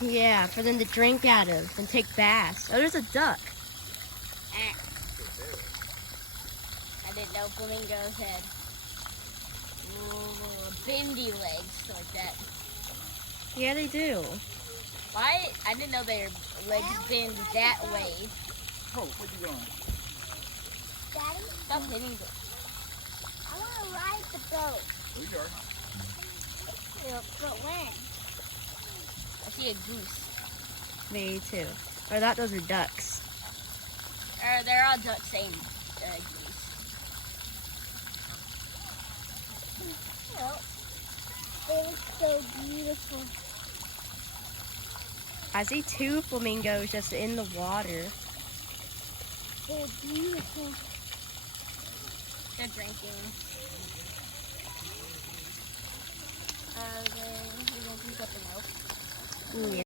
Yeah, for them to drink out of and take baths. Oh, there's a duck. I didn't know flamingos had bendy legs like that. Yeah, they do. Why? I didn't know their legs bend that way. Oh, where you going? Daddy, Stop hitting the. I want to ride the boat. There you are. But when? I see a goose. Me too. Or those are ducks. They're all duck same geese. They look so beautiful. I see 2 flamingos just in the water. They're beautiful. They're drinking. Then we gonna pick up the milk. Ooh, yeah.